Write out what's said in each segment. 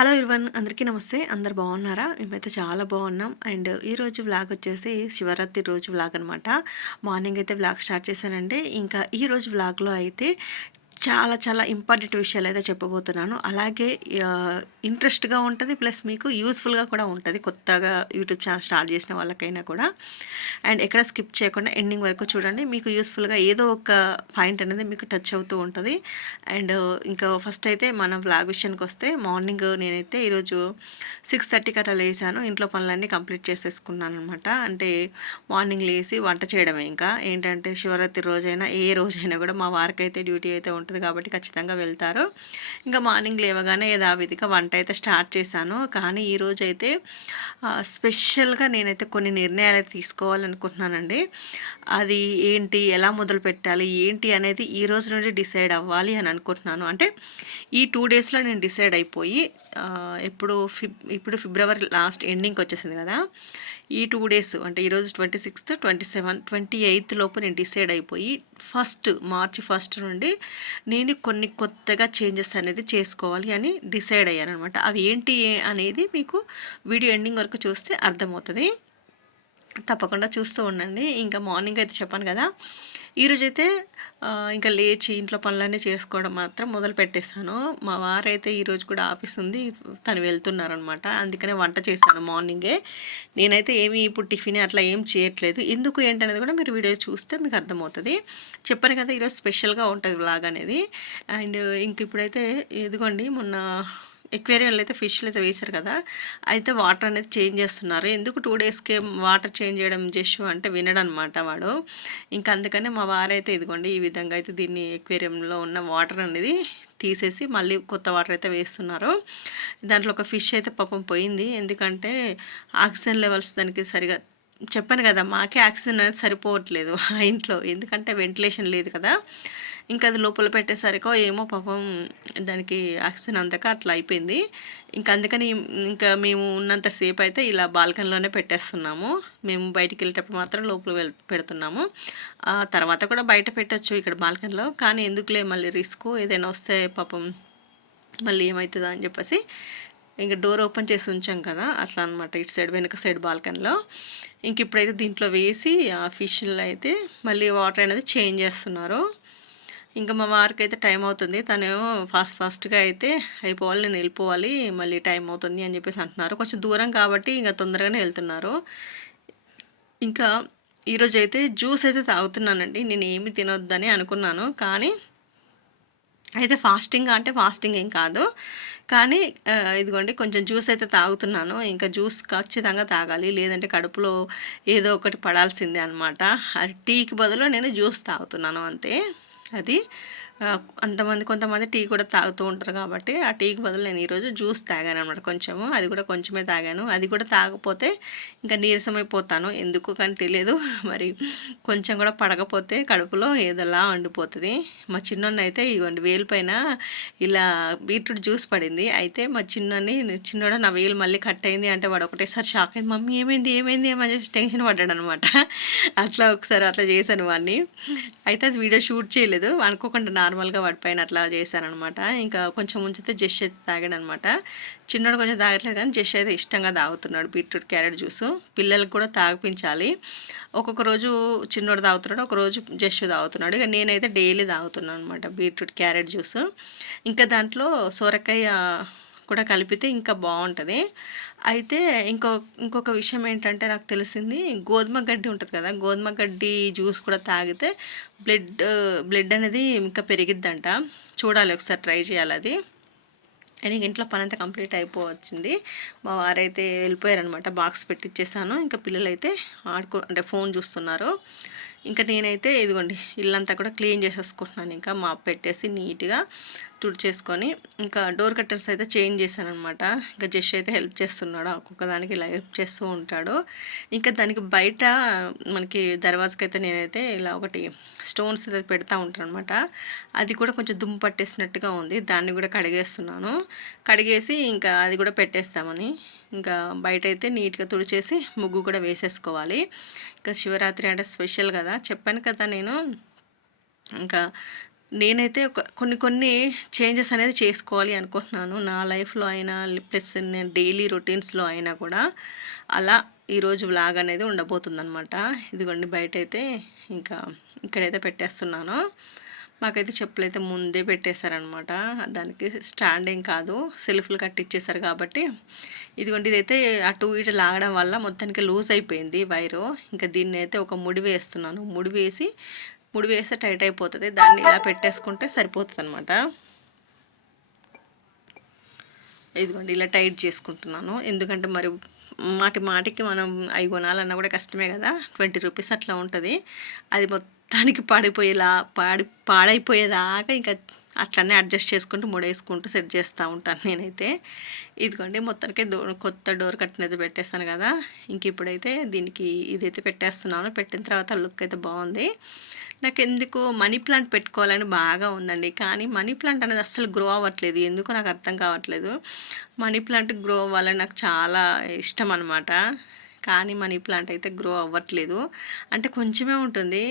Hello ఇర్వన్ అందరికీ నమస్తే. అందరు బాగున్నారా? మేమైతే చాలా బాగున్నాం. అండ్ ఈరోజు వ్లాగ్ వచ్చేసి శివరాత్రి రోజు వ్లాగ్ అనమాట మార్నింగ్ అయితే వ్లాగ్ స్టార్ట్ చేశానండి. ఇంకా ఈరోజు వ్లాగ్లో అయితే చాలా చాలా ఇంపార్టెంట్ విషయాలు అయితే చెప్పబోతున్నాను. అలాగే ఇంట్రెస్ట్గా ఉంటుంది ప్లస్ మీకు యూస్ఫుల్గా కూడా ఉంటుంది కొత్తగా యూట్యూబ్ ఛానల్ స్టార్ట్ చేసిన వాళ్ళకైనా కూడా. అండ్ ఎక్కడ స్కిప్ చేయకుండా ఎండింగ్ వరకు చూడండి. మీకు యూస్ఫుల్గా ఏదో ఒక పాయింట్ అనేది మీకు టచ్ అవుతూ ఉంటుంది. అండ్ ఇంకా ఫస్ట్ అయితే మన వ్లాగ్ విషయానికి వస్తే మార్నింగ్ నేనైతే ఈరోజు సిక్స్ థర్టీకి అట్లా లేసాను. ఇంట్లో పనులన్నీ కంప్లీట్ చేసేసుకున్నాను అనమాట అంటే మార్నింగ్ లేసి వంట చేయడమే ఇంకా. ఏంటంటే శివరాత్రి రోజైనా ఏ రోజైనా కూడా మా వారికి అయితే డ్యూటీ అయితే ఉంటుంది. ఉంటుంది కాబట్టి ఖచ్చితంగా వెళ్తారు. ఇంకా మార్నింగ్ లేవగానే యథావిధిగా వంట అయితే స్టార్ట్ చేశాను. కానీ ఈరోజు అయితే స్పెషల్గా నేనైతే కొన్ని నిర్ణయాలు అయితే తీసుకోవాలనుకుంటున్నానండి. అది ఏంటి ఎలా మొదలు పెట్టాలి ఏంటి అనేది ఈ రోజు నుండి డిసైడ్ అవ్వాలి అని అనుకుంటున్నాను. అంటే ఈ టూ డేస్లో నేను డిసైడ్ అయిపోయి ఎప్పుడు ఫిబ్ ఇప్పుడు ఫిబ్రవరి లాస్ట్ ఎండింగ్కి వచ్చేసింది కదా. ఈ టూ డేస్ అంటే ఈరోజు twenty sixth twenty seven twenty eighth లోపు నేను డిసైడ్ అయిపోయి ఫస్ట్ మార్చి ఫస్ట్ నుండి నేను కొన్ని కొత్తగా చేంజెస్ అనేది చేసుకోవాలి అని డిసైడ్ అయ్యాను అనమాట అవి ఏంటి అనేది మీకు వీడియో ఎండింగ్ వరకు చూస్తే అర్థమవుతుంది. తప్పకుండా చూస్తూ ఉండండి. ఇంకా మార్నింగ్ అయితే చెప్పాను కదా. ఈరోజైతే ఇంకా లేచి ఇంట్లో పనులన్నీ చేసుకోవడం మాత్రం మొదలు పెట్టేశాను. మా వారైతే ఈరోజు కూడా ఆఫీస్ ఉంది. తను వెళ్తున్నారనమాట. అందుకనే వంట చేశాను మార్నింగే. నేనైతే ఏమి ఇప్పుడు టిఫిన్ అట్లా ఏం చేయట్లేదు. ఎందుకు ఏంటనేది కూడా మీరు వీడియో చూస్తే మీకు అర్థమవుతుంది. చెప్పాను కదా ఈరోజు స్పెషల్గా ఉంటుంది బ్లాగ్ అనేది. అండ్ ఇంక ఇప్పుడైతే ఇదిగోండి మొన్న ఎక్వేరియంలో అయితే ఫిష్లు అయితే వేశారు కదా అయితే వాటర్ అనేది చేంజ్ చేస్తున్నారు. ఎందుకు టూ డేస్కే వాటర్ చేంజ్ చేయడం చేసు అంటే వినడనమాట వాడు. ఇంకా అందుకనే మా వారైతే ఇదిగోండి ఈ విధంగా అయితే దీన్ని ఎక్వేరియంలో ఉన్న వాటర్ అనేది తీసేసి మళ్ళీ కొత్త వాటర్ అయితే వేస్తున్నారు. దాంట్లో ఒక ఫిష్ అయితే పాపం పోయింది. ఎందుకంటే ఆక్సిజన్ లెవెల్స్ దానికి సరిగా చెప్పాను కదా మాకే ఆక్సిజన్ అనేది సరిపోవట్లేదు ఆ ఇంట్లో. ఎందుకంటే వెంటిలేషన్ లేదు కదా. ఇంకా అది లోపల పెట్టేసరికో ఏమో పాపం దానికి ఆక్సిజన్ అంతక అట్లా అయిపోయింది. ఇంకా అందుకని ఇంకా మేము ఉన్నంతసేపు అయితే ఇలా బాల్కనీలోనే పెట్టేస్తున్నాము. మేము బయటికి వెళ్ళేటప్పుడు మాత్రం లోపల వెళ్ పెడుతున్నాము. తర్వాత కూడా బయట పెట్టచ్చు ఇక్కడ బాల్కనీలో. కానీ ఎందుకులే మళ్ళీ రిస్క్ ఏదైనా వస్తే పాపం మళ్ళీ ఏమవుతుందా అని చెప్పేసి ఇంకా డోర్ ఓపెన్ చేసి ఉంచాం కదా అట్లా అనమాట ఇటు సైడ్ వెనుక సైడ్ బాల్కనీలో. ఇంక ఇప్పుడైతే దీంట్లో వేసి ఆ ఫిష్లో అయితే మళ్ళీ వాటర్ అనేది చేంజ్ చేస్తున్నారు. ఇంకా మా వారికి అయితే టైం అవుతుంది. తనేమో ఫాస్ట్ ఫాస్ట్గా అయితే అయిపోవాలి నేను వెళ్ళిపోవాలి మళ్ళీ టైం అవుతుంది అని చెప్పేసి అంటున్నారు. కొంచెం దూరం కాబట్టి ఇంకా తొందరగానే వెళ్తున్నారు. ఇంకా ఈరోజు అయితే జ్యూస్ అయితే తాగుతున్నానండి. నేను ఏమి తినొద్దని అనుకున్నాను. కానీ అయితే ఫాస్టింగ్ అంటే ఫాస్టింగ్ ఏం కాదు. కానీ ఇదిగోండి కొంచెం జ్యూస్ అయితే తాగుతున్నాను. ఇంకా జ్యూస్ ఖచ్చితంగా తాగాలి. లేదంటే కడుపులో ఏదో ఒకటి పడాల్సిందే అనమాట టీకి బదులు నేను జ్యూస్ తాగుతున్నాను అంతే. అది అంతమంది కొంతమంది టీ కూడా తాగుతూ ఉంటారు కాబట్టి ఆ టీకి బదులు నేను ఈరోజు జ్యూస్ తాగాను అనమాట కొంచెము. అది కూడా కొంచెమే తాగాను. అది కూడా తాగపోతే ఇంకా నీరసమైపోతాను ఎందుకు కానీ తెలియదు. మరి కొంచెం కూడా పడకపోతే కడుపులో ఏదోలా వండిపోతుంది. మా చిన్నోన్న అయితే ఇవ్వండి వేలు పైన ఇలా బీట్రూట్ జ్యూస్ పడింది. అయితే మా చిన్నని చిన్నోడ నా వేలు మళ్ళీ కట్ అయింది అంటే వాడు ఒకటేసారి షాక్ అయింది. మమ్మీ ఏమైంది ఏమైంది? ఏమని టెన్షన్ పడ్డాడు అనమాట అట్లా ఒకసారి అట్లా చేశాను వాడిని. అయితే అది వీడియో షూట్ చేయలేదు. అనుకోకుండా నార్మల్గా పడిపోయిన పైన అట్లా చేశానమాట ఇంకా కొంచెం ఉంచితే జెష్ అయితే తాగాడనమాట. చిన్నోడు కొంచెం తాగట్లేదు కానీ జెష్ అయితే ఇష్టంగా తాగుతున్నాడు. బీట్రూట్ క్యారెట్ జ్యూస్ పిల్లలకు కూడా తాగిపించాలి. ఒక్కొక్క రోజు చిన్నోడు తాగుతున్నాడు ఒక రోజు జెష్ తాగుతున్నాడు. ఇక నేనైతే డైలీ తాగుతున్నాను అనమాట బీట్రూట్ క్యారెట్ జ్యూస్. ఇంకా దాంట్లో సోరకాయ కూడా కలిపితే ఇంకా బాగుంటుంది. అయితే ఇంకో ఇంకొక విషయం ఏంటంటే నాకు తెలిసింది. గోధుమ గడ్డి ఉంటుంది కదా గోధుమ గడ్డి జ్యూస్ కూడా తాగితే బ్లడ్ బ్లడ్ అనేది ఇంకా పెరిగిద్దంట. చూడాలి ఒకసారి ట్రై చేయాలి అది. నేను ఇంట్లో పని అంతా కంప్లీట్ అయిపోవచ్చింది. మా వారైతే వెళ్ళిపోయారనమాట బాక్స్ పెట్టిచ్చేసాను. ఇంకా పిల్లలైతే ఆడుకో అంటే ఫోన్ చూస్తున్నారు. ఇంకా నేనైతే ఇదిగోండి ఇల్లంతా కూడా క్లీన్ చేసేసుకుంటున్నాను. ఇంకా మా పెట్టేసి నీట్గా తుడిచేసుకొని ఇంకా డోర్ కట్టర్స్ అయితే చేంజ్ చేశాను అనమాట ఇంకా జస్ట్ అయితే హెల్ప్ చేస్తున్నాడు ఒక్కొక్క దానికి ఇలా హెల్ప్ చేస్తూ ఉంటాడు. ఇంకా దానికి బయట మనకి దర్వాజకి అయితే నేనైతే ఇలా ఒకటి స్టోన్స్ అయితే పెడతా ఉంటాను అనమాట అది కూడా కొంచెం దుమ్ము పట్టేసినట్టుగా ఉంది దాన్ని కూడా కడిగేస్తున్నాను. కడిగేసి ఇంకా అది కూడా పెట్టేస్తామని ఇంకా బయట అయితే నీట్గా తుడిచేసి ముగ్గు కూడా వేసేసుకోవాలి. ఇంకా శివరాత్రి అంటే స్పెషల్ కదా. చెప్పాను కదా నేను. ఇంకా నేనైతే ఒక కొన్ని కొన్ని చేంజెస్ అనేది చేసుకోవాలి అనుకుంటున్నాను. నా లైఫ్లో అయినా ప్లస్ నేను డైలీ రొటీన్స్లో అయినా కూడా అలా ఈరోజు వ్లాగ్ అనేది ఉండబోతుందనమాట ఇదిగోండి బయట అయితే ఇంకా ఇక్కడైతే పెట్టేస్తున్నాను. మాకైతే చెప్పులు అయితే ముందే పెట్టేశారనమాట దానికి స్టాండ్ ఏం కాదు. సెల్ఫ్లు కట్టించేశారు కాబట్టి. ఇదిగోండి ఇదైతే అటు ఇటు లాగడం వల్ల మొత్తానికి లూజ్ అయిపోయింది వైరు. ఇంకా దీన్ని అయితే ఒక ముడి వేస్తున్నాను. ముడి వేసి ముడి వేస్తే టైట్ అయిపోతుంది. దాన్ని ఇలా పెట్టేసుకుంటే సరిపోతుంది అనమాట ఇదిగోండి ఇలా టైట్ చేసుకుంటున్నాను. ఎందుకంటే మరి మాటి మాటికి మనం అవి కొనాలన్నా కూడా కష్టమే కదా. ట్వంటీ రూపీస్ అట్లా ఉంటుంది. అది మొత్తం మొత్తానికి పాడిపోయేలా పాడి పాడైపోయేదాకా ఇంకా అట్లనే అడ్జస్ట్ చేసుకుంటూ ముడేసుకుంటూ సెట్ చేస్తూ ఉంటాను నేనైతే. ఇదిగోండి మొత్తానికి డో కొత్త డోర్ కట్టినది పెట్టేస్తాను కదా. ఇంక ఇప్పుడైతే దీనికి ఇదైతే పెట్టేస్తున్నాను. పెట్టిన తర్వాత లుక్ అయితే బాగుంది. నాకు ఎందుకు మనీ ప్లాంట్ పెట్టుకోవాలని బాగా ఉందండి. కానీ మనీ ప్లాంట్ అనేది అస్సలు గ్రో అవ్వట్లేదు. ఎందుకో నాకు అర్థం కావట్లేదు. మనీ ప్లాంట్ గ్రో అవ్వాలని నాకు చాలా ఇష్టం అనమాట కానీ మనీ ప్లాంట్ అయితే గ్రో అవ్వట్లేదు. అంటే కొంచెమే ఉంటుంది.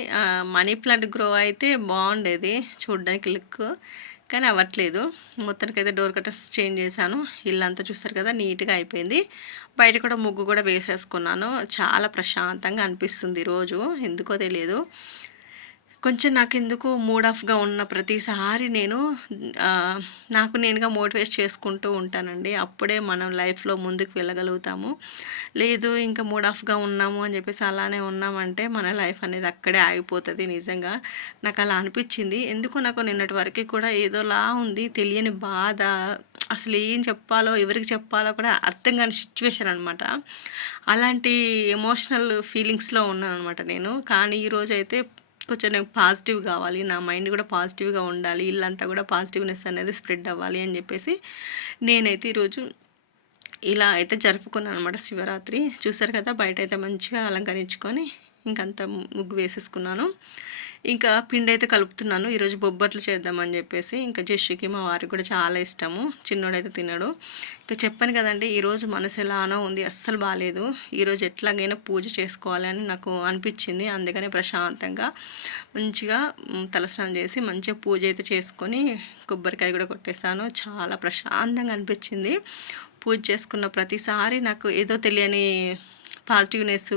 మనీ ప్లాంట్ గ్రో అయితే బాగుండేది చూడడానికి లుక్ కానీ అవ్వట్లేదు. మొత్తానికైతే డోర్ కటర్స్ చేంజ్ చేశాను. ఇల్లంతా చూస్తారు కదా నీట్గా అయిపోయింది. బయట కూడా ముగ్గు కూడా వేసేసుకున్నాను. చాలా ప్రశాంతంగా అనిపిస్తుంది రోజు. ఎందుకో తెలియదు. కొంచెం నాకు ఎందుకు మూడ్ ఆఫ్గా ఉన్న ప్రతిసారి నేను నాకు నేనుగా మోటివేట్ చేసుకుంటూ ఉంటానండి. అప్పుడే మనం లైఫ్లో ముందుకు వెళ్ళగలుగుతాము. లేదు ఇంకా మూడ్ ఆఫ్గా ఉన్నాము అని చెప్పేసి అలానే ఉన్నామంటే మన లైఫ్ అనేది అక్కడే ఆగిపోతుంది నిజంగా. నాకు అలా అనిపించింది. ఎందుకు నాకు నిన్నటి వరకు కూడా ఏదోలా ఉంది తెలియని బాధ అసలు ఏం చెప్పాలో ఎవరికి చెప్పాలో కూడా అర్థం కాని సిచ్యువేషన్ అనమాట అలాంటి ఎమోషనల్ ఫీలింగ్స్లో ఉన్నాను అనమాట నేను. కానీ ఈరోజు అయితే కొంచెం నాకు పాజిటివ్ కావాలి. నా మైండ్ కూడా పాజిటివ్గా ఉండాలి. ఇల్లంతా కూడా పాజిటివ్నెస్ అనేది స్ప్రెడ్ అవ్వాలి అని చెప్పేసి నేనైతే ఈరోజు ఇలా అయితే జరుపుకున్నాను అనమాట శివరాత్రి. చూసారు కదా? బయట అయితే మంచిగా అలంకరించుకొని ఇంకంతా ముగ్గు వేసేసుకున్నాను. ఇంకా పిండి అయితే కలుపుతున్నాను. ఈరోజు బొబ్బట్లు చేద్దామని చెప్పేసి ఇంకా జెష్కి మా వారికి కూడా చాలా ఇష్టము. చిన్నోడైతే తినడు. ఇంకా చెప్పాను కదండి ఈరోజు మనసు ఎలానో ఉంది అస్సలు బాగాలేదు ఈరోజు ఎట్లాగైనా పూజ చేసుకోవాలని నాకు అనిపించింది. అందుకని ప్రశాంతంగా మంచిగా తలస్నానం చేసి మంచిగా పూజ అయితే చేసుకొని కొబ్బరికాయ కూడా కొట్టేశాను. చాలా ప్రశాంతంగా అనిపించింది. పూజ చేసుకున్న ప్రతిసారి నాకు ఏదో తెలియని పాజిటివ్నెస్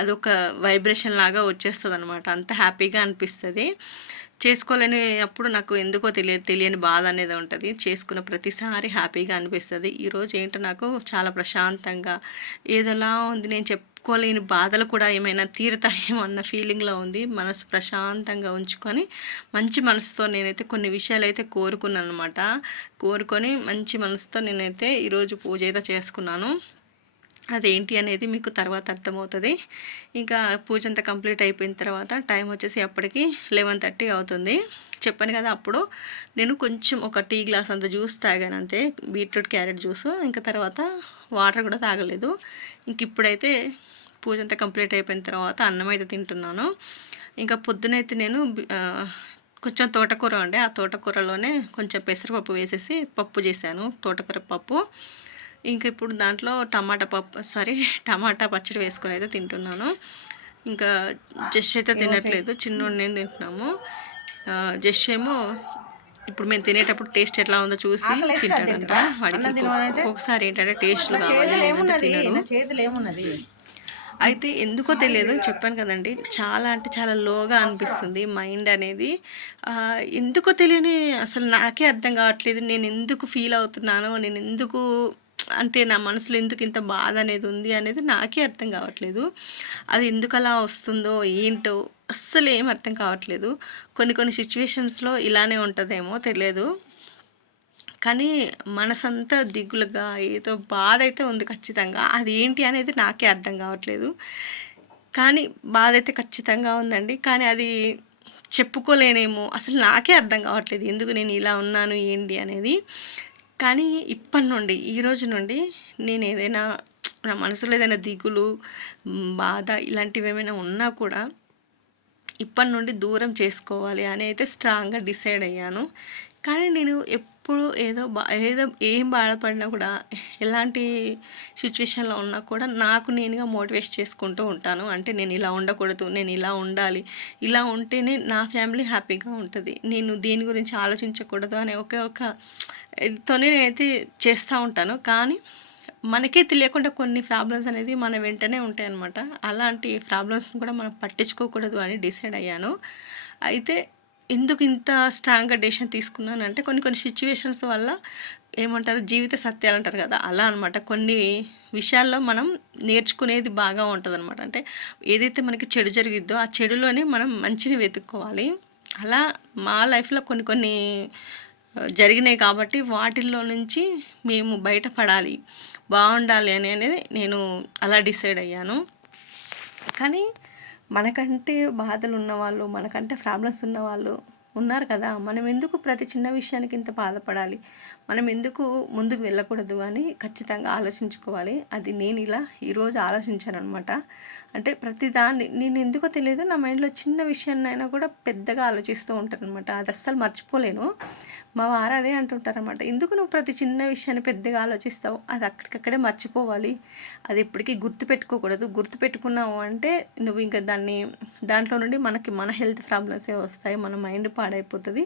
అదొక వైబ్రేషన్ లాగా వచ్చేస్తుంది అనమాట అంత హ్యాపీగా అనిపిస్తుంది. చేసుకోలేని అప్పుడు నాకు ఎందుకో తెలియ తెలియని బాధ అనేది ఉంటుంది. చేసుకున్న ప్రతిసారి హ్యాపీగా అనిపిస్తుంది. ఈరోజు ఏంటో నాకు చాలా ప్రశాంతంగా ఏదోలా ఉంది. నేను చెప్పుకోలేని బాధలు కూడా ఏమైనా తీరుతాయేమో అన్న ఫీలింగ్లో ఉంది. మనసు ప్రశాంతంగా ఉంచుకొని మంచి మనసుతో నేనైతే కొన్ని విషయాలు అయితే కోరుకున్నాను అనమాట కోరుకొని మంచి మనసుతో నేనైతే ఈరోజు పూజ అయితే చేసుకున్నాను. అదేంటి అనేది మీకు తర్వాత అర్థమవుతుంది. ఇంకా పూజ అంతా కంప్లీట్ అయిపోయిన తర్వాత టైం వచ్చేసి అప్పటికి లెవెన్ థర్టీ అవుతుంది. చెప్పాను కదా అప్పుడు నేను కొంచెం ఒక టీ గ్లాస్ అంత జ్యూస్ తాగాను అంతే బీట్రూట్ క్యారెట్ జ్యూస్. ఇంకా తర్వాత వాటర్ కూడా తాగలేదు. ఇంక ఇప్పుడైతే పూజ అంతా కంప్లీట్ అయిపోయిన తర్వాత అన్నం అయితే తింటున్నాను. ఇంకా పొద్దునైతే నేను కొంచెం తోటకూర ఉండే ఆ తోటకూరలోనే కొంచెం పెసరపప్పు వేసేసి పప్పు చేశాను తోటకూర పప్పు. ఇంక ఇప్పుడు దాంట్లో టమాటా పప్పు సారీ టమాటా పచ్చడి వేసుకొని అయితే తింటున్నాను. ఇంకా జస్ట్ అయితే తినట్లేదు చిన్న నేను తింటున్నాము. జస్ట్ ఏమో ఇప్పుడు మేము తినేటప్పుడు టేస్ట్ ఎట్లా ఉందో చూసి తింటాడంట వాడికి. ఒకసారి ఏంటంటే టేస్ట్ కావాలి అయితే ఎందుకో తెలియదు చెప్పాను కదండి. చాలా అంటే చాలా లోగా అనిపిస్తుంది మైండ్ అనేది. ఎందుకో తెలియని అసలు నాకే అర్థం కావట్లేదు. నేను ఎందుకు ఫీల్ అవుతున్నాను నేను ఎందుకు అంటే నా మనసులో ఎందుకు ఇంత బాధ అనేది ఉంది అనేది నాకే అర్థం కావట్లేదు. అది ఎందుకు అలా వస్తుందో ఏంటో అస్సలు ఏం అర్థం కావట్లేదు. కొన్ని కొన్ని సిచ్యువేషన్స్లో ఇలానే ఉంటుందేమో తెలియదు. కానీ మనసంతా దిగులుగా ఏదో బాధ అయితే ఉంది ఖచ్చితంగా. అది ఏంటి అనేది నాకే అర్థం కావట్లేదు. కానీ బాధ అయితే ఖచ్చితంగా ఉందండి. కానీ అది చెప్పుకోలేనేమో. అసలు నాకే అర్థం కావట్లేదు. ఎందుకు నేను ఇలా ఉన్నాను? ఏంటి అనేది. కానీ ఇప్పటి నుండి ఈ రోజు నుండి నేను ఏదైనా నా మనసులో ఏదైనా దిగులు బాధ ఇలాంటివి ఏమైనా ఉన్నా కూడా ఇప్పటి నుండి దూరం చేసుకోవాలి అని అయితే స్ట్రాంగ్గా డిసైడ్ అయ్యాను. కానీ నేను ఎప్పుడు ఏదో బా ఏదో ఏం బాధపడినా కూడా ఎలాంటి సిచ్యువేషన్‌లో ఉన్నా కూడా నాకు నేనుగా మోటివేట్ చేసుకుంటూ ఉంటాను. అంటే నేను ఇలా ఉండకూడదు. నేను ఇలా ఉండాలి. ఇలా ఉంటేనే నా ఫ్యామిలీ హ్యాపీగా ఉంటుంది నేను దేని గురించి ఆలోచించకూడదు అనే ఒకే ఒక ఇదితోనే నేనైతే చేస్తూ ఉంటాను. కానీ మనకే తెలియకుండా కొన్ని ప్రాబ్లమ్స్ అనేది మన వెంటనే ఉంటాయన్నమాట. అలాంటి ప్రాబ్లమ్స్‌ని కూడా మనం పట్టించుకోకూడదు అని డిసైడ్ అయ్యాను. అయితే ఎందుకు ఇంత స్ట్రాంగ్‌గా డెసిషన్ తీసుకున్నానంటే కొన్ని కొన్ని సిచ్యువేషన్స్ వల్ల ఏమంటారు జీవిత సత్యాలు అంటారు కదా! అలా అనమాట. కొన్ని విషయాల్లో మనం నేర్చుకునేది బాగా ఉంటుంది అనమాట అంటే ఏదైతే మనకి చెడు జరిగిద్దో ఆ చెడులోనే మనం మంచిని వెతుక్కోవాలి. అలా మా లైఫ్‌లో కొన్ని కొన్ని జరిగినాయి కాబట్టి వాటిల్లో నుంచి మేము బయటపడాలి. బాగుండాలి అని అనేది నేను అలా డిసైడ్ అయ్యాను. కానీ మనకంటే బాధలు ఉన్నవాళ్ళు మనకంటే ప్రాబ్లమ్స్ ఉన్నవాళ్ళు ఉన్నారు కదా! మనం ఎందుకు ప్రతి చిన్న విషయానికి ఇంత బాధపడాలి? మనం ఎందుకు ముందుకు వెళ్ళకూడదు అని ఖచ్చితంగా ఆలోచించుకోవాలి. అది నేను ఇలా ఈరోజు ఆలోచించాననమాట. అంటే ప్రతిదాన్ని నేను ఎందుకో తెలియదు నా మైండ్‌లో చిన్న విషయాన్నైనా కూడా పెద్దగా ఆలోచిస్తూ ఉంటాననమాట. అది అస్సలు మర్చిపోలేను. మా వారు అదే అంటుంటారనమాట. "ఎందుకు నువ్వు ప్రతి చిన్న విషయాన్ని పెద్దగా ఆలోచిస్తావు? అది అక్కడికక్కడే మర్చిపోవాలి. అది ఎప్పటికీ గుర్తుపెట్టుకోకూడదు. గుర్తుపెట్టుకున్నావు అంటే నువ్వు ఇంకా దాన్ని దాంట్లో నుండి మనకి మన హెల్త్ ప్రాబ్లమ్సే వస్తాయి. మన మైండ్ పాడైపోతుంది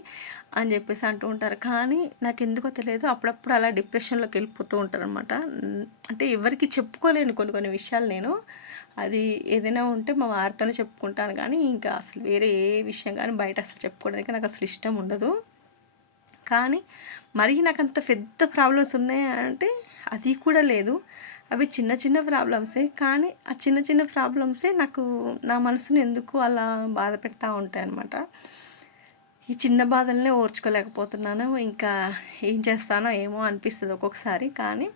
అని చెప్పేసి అంటూ ఉంటారు. కానీ నాకు ఎందుకో తెలియదు అప్పుడప్పుడు అలా డిప్రెషన్‌లోకి వెళ్ళిపోతూ ఉంటారనమాట అంటే ఎవరికీ చెప్పుకోలేను కొన్ని కొన్ని విషయాలు నేను. అది ఏదైనా ఉంటే మా వారితోనే చెప్పుకుంటాను కానీ ఇంకా అసలు వేరే ఏ విషయం కానీ బయట అసలు చెప్పుకోవడానికి నాకసలు ఇష్టం ఉండదు. కానీ మరీ అంత పెద్ద ప్రాబ్లమ్స్ ఉన్నాయా అంటే అది కూడా లేదు. అవి చిన్న చిన్న ప్రాబ్లమ్సే. కానీ ఆ చిన్న చిన్న ప్రాబ్లమ్సే నాకు నా మనసుని ఎందుకు అలా బాధ పెడతా అన్నమాట ఈ చిన్న బాధలనే ఓర్చుకోలేకపోతున్నాను. ఇంకా ఏం చేస్తానో ఏమో అనిపిస్తుంది ఒక్కొక్కసారి. కానీ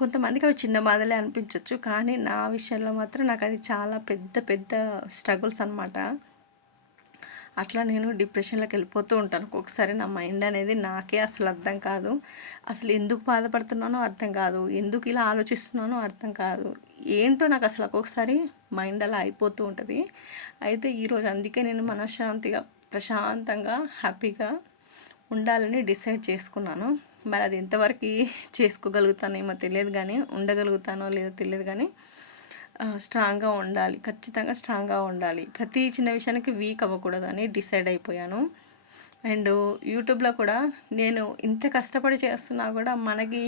కొంతమందికి అవి చిన్న బాధలే అనిపించవచ్చు కానీ నా విషయంలో మాత్రం నాకు అది చాలా పెద్ద పెద్ద స్ట్రగుల్స్ అనమాట. అట్లా నేను డిప్రెషన్‌లోకి వెళ్ళిపోతూ ఉంటాను. ఒక్కొక్కసారి నా మైండ్ అనేది నాకే అసలు అర్థం కాదు. అసలు ఎందుకు బాధపడుతున్నానో అర్థం కాదు. ఎందుకు ఇలా ఆలోచిస్తున్నానో అర్థం కాదు. ఏంటో నాకు అసలు ఒక్కొక్కసారి మైండ్ అలా అయిపోతూ ఉంటుంది అయితే ఈరోజు అందుకే నేను మనశ్శాంతిగా, ప్రశాంతంగా, హ్యాపీగా ఉండాలని డిసైడ్ చేసుకున్నాను. మరి అది ఎంతవరకి చేసుకోగలుగుతానేమో తెలియదు కానీ ఉండగలుగుతానో లేదో తెలియదు కానీ స్ట్రాంగ్‌గా ఉండాలి. ఖచ్చితంగా స్ట్రాంగ్‌గా ఉండాలి. ప్రతి చిన్న విషయానికి వీక్ అవ్వకూడదని డిసైడ్ అయిపోయాను. అండ్ యూట్యూబ్‌లో కూడా నేను ఇంత కష్టపడి చేస్తున్నా కూడా మనకి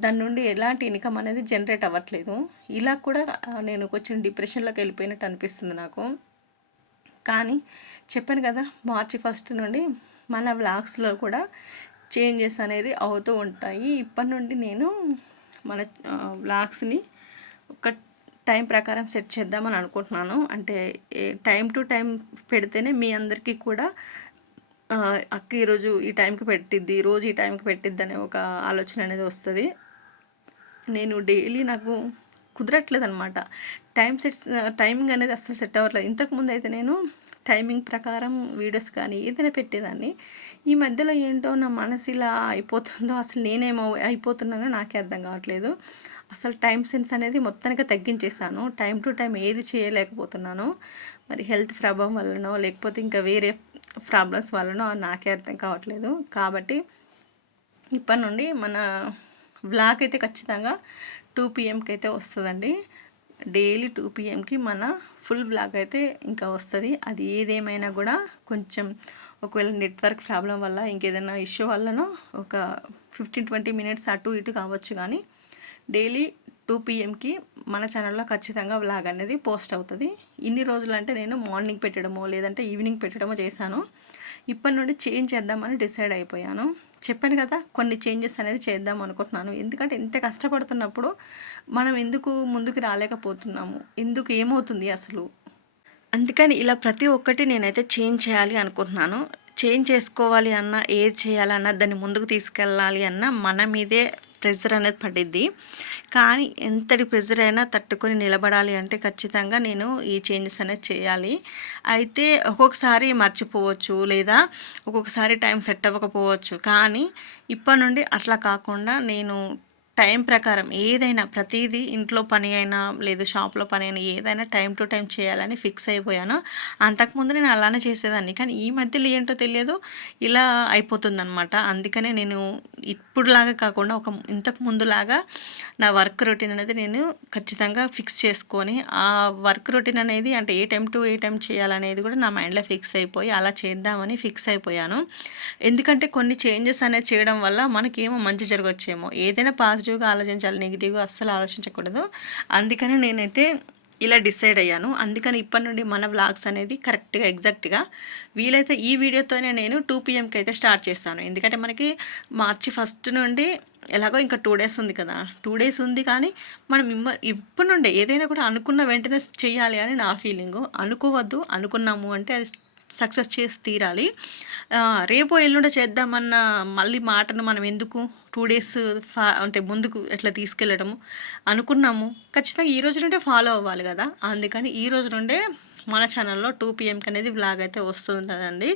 దాని నుండి ఎలాంటి ఇన్‌కమ్ అనేది జనరేట్ అవ్వట్లేదు. ఇలా కూడా నేను కొంచెం డిప్రెషన్‌లోకి వెళ్ళిపోయినట్టు అనిపిస్తుంది నాకు. కానీ చెప్పాను కదా! మార్చి ఫస్ట్ నుండి మన వ్లాగ్స్‌లో కూడా చేంజెస్ అనేది అవుతూ ఉంటాయి. ఇప్పటి నుండి నేను మన ఆహ్, వ్లాగ్స్‌ని ఒక టైం ప్రకారం సెట్ చేద్దామని అనుకుంటున్నాను. అంటే టైం టు టైం పెడితేనే మీ అందరికీ కూడా అక్క ఈరోజు ఈ టైంకి పెట్టిద్ది. రోజు ఈ టైంకి పెట్టిద్ది అనే ఒక ఆలోచన అనేది వస్తుంది నేను డైలీ నాకు కుదరట్లేదు అనమాట టైం సెట్స్ టైమింగ్ అనేది అస్సలు సెట్ అవ్వట్లేదు. ఇంతకుముందు అయితే నేను టైమింగ్ ప్రకారం వీడియోస్ కానీ ఏదైనా పెట్టేదాన్ని. ఈ మధ్యలో ఏంటో నా మనసు ఇలా అయిపోతుందో అసలు నేనేమో అయిపోతున్నానో నాకే అర్థం కావట్లేదు. అసలు టైం సెన్స్ అనేది మొత్తానికి తగ్గించేశాను. టైం టు టైం ఏది చేయలేకపోతున్నాను. మరి హెల్త్ ప్రభావం వల్లనో లేకపోతే ఇంకా వేరే ప్రాబ్లమ్స్ వల్లనో నాకే అర్థం కావట్లేదు. కాబట్టి ఇప్పటి నుండి మన బ్లాగ్ అయితే ఖచ్చితంగా టూ పీఎంకి అయితే వస్తుందండి డైలీ టూ పీఎంకి మన ఫుల్ వ్లాగ్ అయితే ఇంకా వస్తుంది అది ఏదేమైనా కూడా కొంచెం ఒకవేళ నెట్వర్క్ ప్రాబ్లం వల్ల ఇంకేదైనా ఇష్యూ వల్లనో ఒక 15, 20 మినిట్స్ అటు ఇటు కావచ్చు కానీ డైలీ టూ పీఎంకి మన ఛానల్‌లో ఖచ్చితంగా వ్లాగ్ అనేది పోస్ట్ అవుతుంది ఇన్ని రోజులంటే నేను మార్నింగ్ పెట్టడమో లేదంటే ఈవినింగ్ పెట్టడమో చేశాను. ఇప్పటి నుండి చేంజ్ చేద్దామని డిసైడ్ అయిపోయాను. చెప్పాను కదా! కొన్ని చేంజెస్ అనేది చేద్దాం అనుకుంటున్నాను. ఎందుకంటే ఇంత కష్టపడుతున్నప్పుడు మనం ఎందుకు ముందుకు రాలేకపోతున్నాము? ఎందుకు ఏమవుతుంది అసలు? అందుకని ఇలా ప్రతి ఒక్కటి నేనైతే చేంజ్ చేయాలి అనుకుంటున్నాను. చేంజ్ చేసుకోవాలి అన్నా, ఏది చేయాలన్నా, దాన్ని ముందుకు తీసుకెళ్ళాలి అన్నా మన మీదే ప్రెషర్ అనేది పడిద్ది. కానీ ఎంతటి ప్రెషర్ అయినా తట్టుకొని నిలబడాలి అంటే ఖచ్చితంగా నేను ఈ చేంజెస్ అనేది చేయాలి. అయితే ఒక్కొక్కసారి మర్చిపోవచ్చు. లేదా ఒక్కొక్కసారి టైం సెట్ అవ్వకపోవచ్చు. కానీ ఇప్పటి నుండి అట్లా కాకుండా నేను టైం ప్రకారం ఏదైనా ప్రతిదీ ఇంట్లో పని అయినా లేదు షాప్లో పని అయినా ఏదైనా టైం టు టైం చేయాలని ఫిక్స్ అయిపోయాను. అంతకుముందు నేను అలానే చేసేదాన్ని. కానీ ఈ మధ్యలో ఏంటో తెలియదు ఇలా అయిపోతుందన్నమాట. అందుకనే నేను ఇప్పుడులాగా కాకుండా ఒక ఇంతకు ముందులాగా నా వర్క్ రొటీన్ అనేది నేను ఖచ్చితంగా ఫిక్స్ చేసుకొని ఆ వర్క్ రొటీన్ అనేది అంటే ఏ టైం టు ఏ టైం చేయాలనేది కూడా నా మైండ్లో ఫిక్స్ అయిపోయి అలా చేద్దామని ఫిక్స్ అయిపోయాను. ఎందుకంటే కొన్ని చేంజెస్ అనేది చేయడం వల్ల మనకేమో మంచి జరగచ్చేమో. ఏదైనా పాజిటివ్ పాజిటివ్గా ఆలోచించాలి నెగిటివ్గా అస్సలు ఆలోచించకూడదు. అందుకని నేనైతే ఇలా డిసైడ్ అయ్యాను. అందుకని ఇప్పటి నుండి మన వ్లాగ్స్ అనేది కరెక్ట్గా ఎగ్జాక్ట్గా వీలైతే ఈ వీడియోతోనే నేను టూ పిఎంకి అయితే స్టార్ట్ చేస్తాను. ఎందుకంటే మనకి మార్చి ఫస్ట్ నుండి ఎలాగో ఇంకా టూ డేస్ ఉంది కదా. టూ డేస్ ఉంది కానీ మనం ఇమ్మ ఇప్పటి నుండే ఏదైనా కూడా అనుకున్న వెంటనే చేయాలి అని నా ఫీలింగు. అనుకోవద్దు అనుకున్నాము అంటే అది సక్సెస్ చేసి తీరాలి. రేపు ఎల్లుండ చేద్దామన్న మళ్ళీ మాటను మనం ఎందుకు టూ డేస్ ఫా అంటే ముందుకు ఎట్లా తీసుకెళ్ళడము అనుకున్నాము. ఖచ్చితంగా ఈ రోజు నుండే ఫాలో అవ్వాలి కదా. అందుకని ఈ రోజు నుండే మన ఛానల్లో టూ పిఎంకి అనేది వ్లాగ్ అయితే వస్తుంటుందండి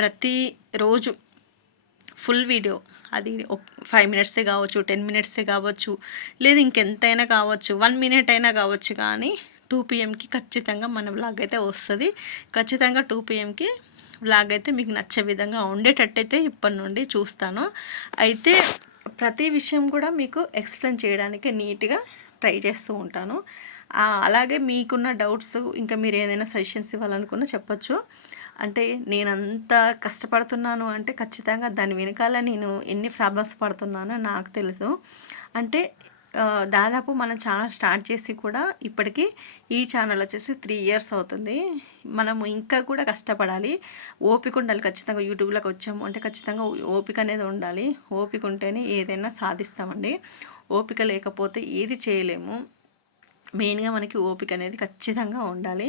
ప్రతిరోజు ఫుల్ వీడియో. అది ఫైవ్ మినిట్సే కావచ్చు టెన్ మినిట్సే కావచ్చు లేదు ఇంకెంతైనా కావచ్చు వన్ మినిట్ అయినా కావచ్చు కానీ టూ పిఎంకి ఖచ్చితంగా మన వ్లాగ్ అయితే వస్తుంది. ఖచ్చితంగా టూ పిఎంకి వ్లాగ్ అయితే మీకు నచ్చే విధంగా ఉండేటట్టయితే ఇప్పటి నుండి చూస్తాను. అయితే ప్రతి విషయం కూడా మీకు ఎక్స్ప్లెయిన్ చేయడానికి నీట్గా ట్రై చేస్తూ ఉంటాను. అలాగే మీకున్న డౌట్స్ ఇంకా మీరు ఏదైనా సజెషన్స్ ఇవ్వాలనుకున్నా చెప్పచ్చు. అంటే నేనంత కష్టపడుతున్నాను అంటే ఖచ్చితంగా దాని వెనకాల నేను ఎన్ని ప్రాబ్లమ్స్ పడుతున్నానో నాకు తెలుసు. అంటే దాదాపు మనం ఛానల్ స్టార్ట్ చేసి కూడా ఇప్పటికీ ఈ ఛానల్ వచ్చేసి త్రీ ఇయర్స్ అవుతుంది. మనము ఇంకా కూడా కష్టపడాలి. ఓపిక ఉండాలి. ఖచ్చితంగా యూట్యూబ్లోకి వచ్చాము అంటే ఖచ్చితంగా ఓపిక అనేది ఉండాలి. ఓపిక ఉంటేనే ఏదైనా సాధిస్తామండి. ఓపిక లేకపోతే ఏది చేయలేము. మెయిన్గా మనకి ఓపిక అనేది ఖచ్చితంగా ఉండాలి.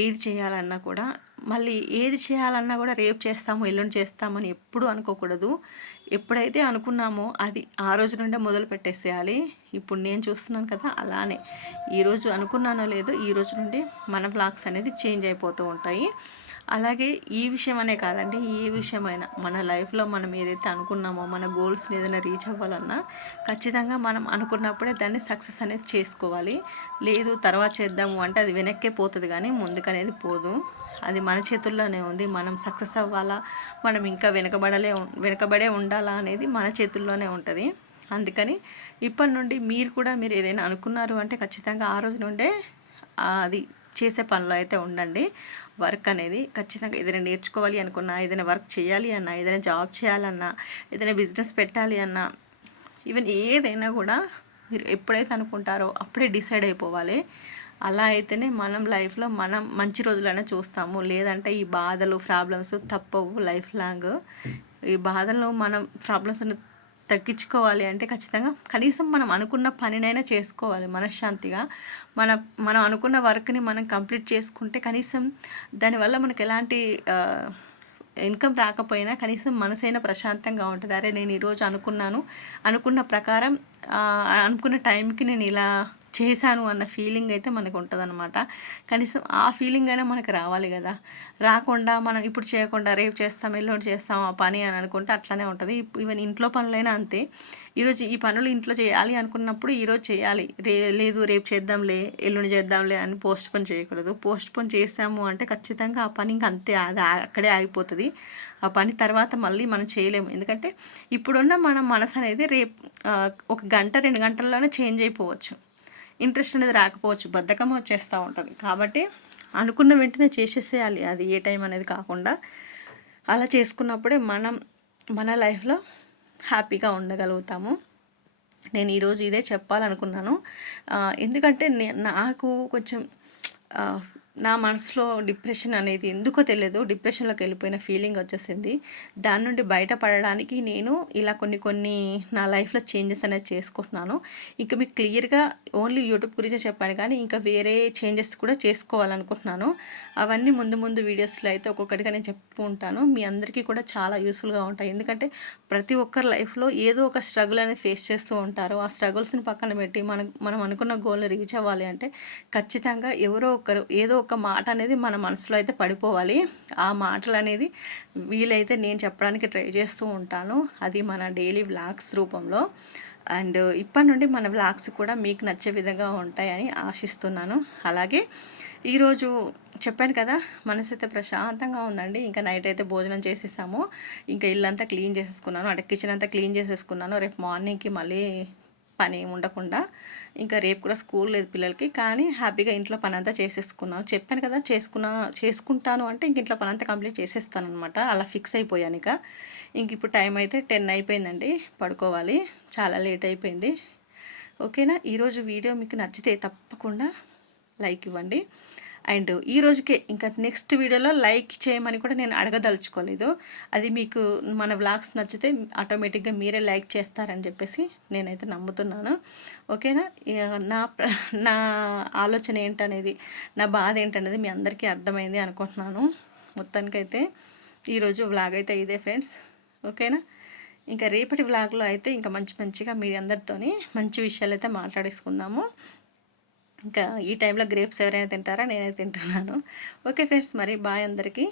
ఏది చేయాలన్నా కూడా. మళ్ళీ ఏది చేయాలన్నా కూడా రేపు చేస్తాము ఎల్లుండి చేస్తామని ఎప్పుడు అనుకోకూడదు. ఎప్పుడైతే అనుకున్నామో అది ఆ రోజు నుండే మొదలు పెట్టేసేయాలి. ఇప్పుడు నేను చూస్తున్నాను కదా అలానే. ఈరోజు అనుకున్నానో లేదో ఈ రోజు నుండి మన బ్లాగ్స్ అనేది చేంజ్ అయిపోతూ ఉంటాయి. అలాగే ఈ విషయం అనే కాదండి ఏ విషయమైనా. మన లైఫ్లో మనం ఏదైతే అనుకున్నామో మన గోల్స్ని ఏదైనా రీచ్ అవ్వాలన్నా ఖచ్చితంగా మనం అనుకున్నప్పుడే దాన్ని సక్సెస్ అనేది చేసుకోవాలి. లేదు తర్వాత చేద్దాము అంటే అది వెనక్కే పోతుంది కానీ ముందుకనేది పోదు. అది మన చేతుల్లోనే ఉంది. మనం సక్సెస్ అవ్వాలా? మనం ఇంకా వెనకబడలే వెనకబడే ఉండాలా అనేది మన చేతుల్లోనే ఉంటుంది. అందుకని ఇప్పటి నుండి మీరు కూడా మీరు ఏదైనా అనుకున్నారు అంటే ఖచ్చితంగా ఆ రోజు నుండే అది చేసే పనిలో అయితే ఉండండి. వర్క్ అనేది ఖచ్చితంగా ఏదైనా నేర్చుకోవాలి అనుకున్నా ఏదైనా వర్క్ చేయాలి అన్నా ఏదైనా జాబ్ చేయాలన్నా ఏదైనా బిజినెస్ పెట్టాలి అన్నా ఈవెన్ ఏదైనా కూడా మీరు ఎప్పుడైతే అనుకుంటారో అప్పుడే డిసైడ్ అయిపోవాలి. అలా అయితేనే మనం లైఫ్లో మనం మంచి రోజులైనా చూస్తాము. లేదంటే ఈ బాధలు ప్రాబ్లమ్స్ తప్పవు లైఫ్ లాంగ్. ఈ బాధలు మనం ప్రాబ్లమ్స్ తగ్గించుకోవాలి అంటే ఖచ్చితంగా కనీసం మనం అనుకున్న పనినైనా చేసుకోవాలి మనశ్శాంతిగా. మన మనం అనుకున్న వర్క్ని మనం కంప్లీట్ చేసుకుంటే కనీసం దానివల్ల మనకు ఎలాంటి ఇన్కమ్ రాకపోయినా కనీసం మనసైనా ప్రశాంతంగా ఉంటుంది. అరే నేను ఈరోజు అనుకున్నాను. అనుకున్న ప్రకారం అనుకున్న టైంకి నేను ఇలా చేశాను అన్న ఫీలింగ్ అయితే మనకు ఉంటుందన్నమాట కనీసం ఆ ఫీలింగ్ అయినా మనకు రావాలి కదా. రాకుండా మనం ఇప్పుడు చేయకుండా రేపు చేస్తాం ఎల్లుండి చేస్తాం ఆ పని అని అనుకుంటే అట్లనే ఉంటుంది. ఈవెన్ ఇంట్లో పనులైనా అంతే. ఈరోజు ఈ పనులు ఇంట్లో చేయాలి అనుకున్నప్పుడు ఈరోజు చేయాలి. రే లేదు రేపు చేద్దాంలే ఎల్లుండి చేద్దాంలే అని పోస్ట్ పోన్ చేయకూడదు. పోస్ట్ పోన్ చేస్తాము అంటే ఖచ్చితంగా ఆ పని ఇంకా అంతే అది అక్కడే ఆగిపోతుంది. ఆ పని తర్వాత మళ్ళీ మనం చేయలేము. ఎందుకంటే ఇప్పుడున్న మన మనసు అనేది రేపు ఒక గంట రెండు గంటల్లోనే చేంజ్ అయిపోవచ్చు. ఇంట్రెస్ట్ అనేది రాకపోవచ్చు బద్ధకం వచ్చేస్తూ ఉంటుంది. కాబట్టి అనుకున్న వెంటనే చేసేసేయాలి. అది ఏ టైం అనేది కాకుండా అలా చేసుకున్నప్పుడే మనం మన లైఫ్లో హ్యాపీగా ఉండగలుగుతాము. నేను ఈరోజు ఇదే చెప్పాలనుకున్నాను. ఎందుకంటే నాకు కొంచెం నా మనసులో డిప్రెషన్ అనేది ఎందుకో తెలియదు డిప్రెషన్లోకి వెళ్ళిపోయిన ఫీలింగ్ వచ్చేసింది. దాని నుండి బయటపడడానికి నేను ఇలా కొన్ని కొన్ని నా లైఫ్లో చేంజెస్ అనేది చేసుకుంటున్నాను. ఇంకా మీకు క్లియర్గా ఓన్లీ యూట్యూబ్ గురించే చెప్పాను కానీ ఇంకా వేరే చేంజెస్ కూడా చేసుకోవాలనుకుంటున్నాను. అవన్నీ ముందు ముందు వీడియోస్లో అయితే ఒక్కొక్కటిగా నేను చెప్తూ ఉంటాను. మీ అందరికీ కూడా చాలా యూస్ఫుల్గా ఉంటాయి. ఎందుకంటే ప్రతి ఒక్కరి లైఫ్లో ఏదో ఒక స్ట్రగుల్ అనేది ఫేస్ చేస్తూ ఉంటారు. ఆ స్ట్రగుల్స్ని పక్కన పెట్టి మనం మనం అనుకున్న గోల్ని రీచ్ అవ్వాలి అంటే ఖచ్చితంగా ఎవరో ఒకరు ఏదో ఒక మాట అనేది మన మనసులో అయితే పడిపోవాలి. ఆ మాటలు అనేది వీలైతే నేను చెప్పడానికి ట్రై చేస్తూ ఉంటాను. అది మన డైలీ వ్లాగ్స్ రూపంలో. అండ్ ఇప్పటి నుండి మన వ్లాగ్స్ కూడా మీకు నచ్చే విధంగా ఉంటాయని ఆశిస్తున్నాను. అలాగే ఈరోజు చెప్పాను కదా మనసు అయితే ప్రశాంతంగా ఉందండి. ఇంకా నైట్ అయితే భోజనం చేసేసాము. ఇంకా ఇల్లంతా క్లీన్ చేసేసుకున్నాను. అంటే కిచెన్ అంతా క్లీన్ చేసేసుకున్నాను. రేపు మార్నింగ్కి మళ్ళీ పని ఉండకుండా. ఇంకా రేపు కూడా స్కూల్ లేదు పిల్లలకి. కానీ హ్యాపీగా ఇంట్లో పని అంతా చేసేసుకున్నాను. చెప్పాను కదా చేసుకున్నా చేసుకుంటాను అంటే ఇంక ఇంట్లో పని అంతా కంప్లీట్ చేసేస్తాను అనమాట అలా ఫిక్స్ అయిపోయాను ఇక. ఇంక ఇప్పుడు టైం అయితే టెన్ అయిపోయిందండి. పడుకోవాలి. చాలా లేట్ అయిపోయింది. ఓకేనా? ఈరోజు వీడియో మీకు నచ్చితే తప్పకుండా లైక్ ఇవ్వండి. అండ్ ఈ రోజుకే ఇంకా నెక్స్ట్ వీడియోలో లైక్ చేయమని కూడా నేను అడగదలుచుకోలేదు. అది మీకు మన వ్లాగ్స్ నచ్చితే ఆటోమేటిక్గా మీరే లైక్ చేస్తారని చెప్పేసి నేనైతే నమ్ముతున్నాను. ఓకేనా? నా నా ఆలోచన ఏంటనేది నా బాధ ఏంటనేది మీ అందరికీ అర్థమైంది అనుకుంటున్నాను. మొత్తానికైతే ఈరోజు వ్లాగ్ అయితే ఇదే ఫ్రెండ్స్. ఓకేనా? ఇంకా రేపటి వ్లాగ్లో అయితే ఇంకా మంచి మంచిగా మీ అందరితోని మంచి విషయాలు అయితే మాట్లాడేసుకుందాము. ఇంకా ఈ టైంలో గ్రేప్స్ ఎవరైనా తింటారా? నేనే తింటున్నాను. ఓకే ఫ్రెండ్స్ మరి బాయ్ అందరికీ.